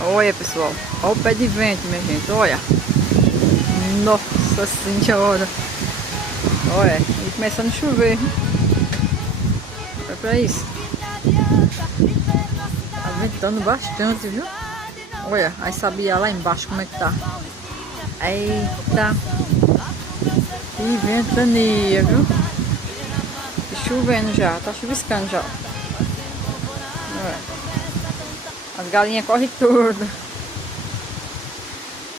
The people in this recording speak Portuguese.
Olha, pessoal. Olha o pé de vento, minha gente. Olha. Nossa senhora. Olha. E começando a chover. Olha pra isso. Tá ventando bastante, viu? Olha. Aí sabia lá embaixo como é que tá. Eita. Que ventania, viu? E chovendo já. Tá chuviscando já. Olha. As galinhas correm tudo.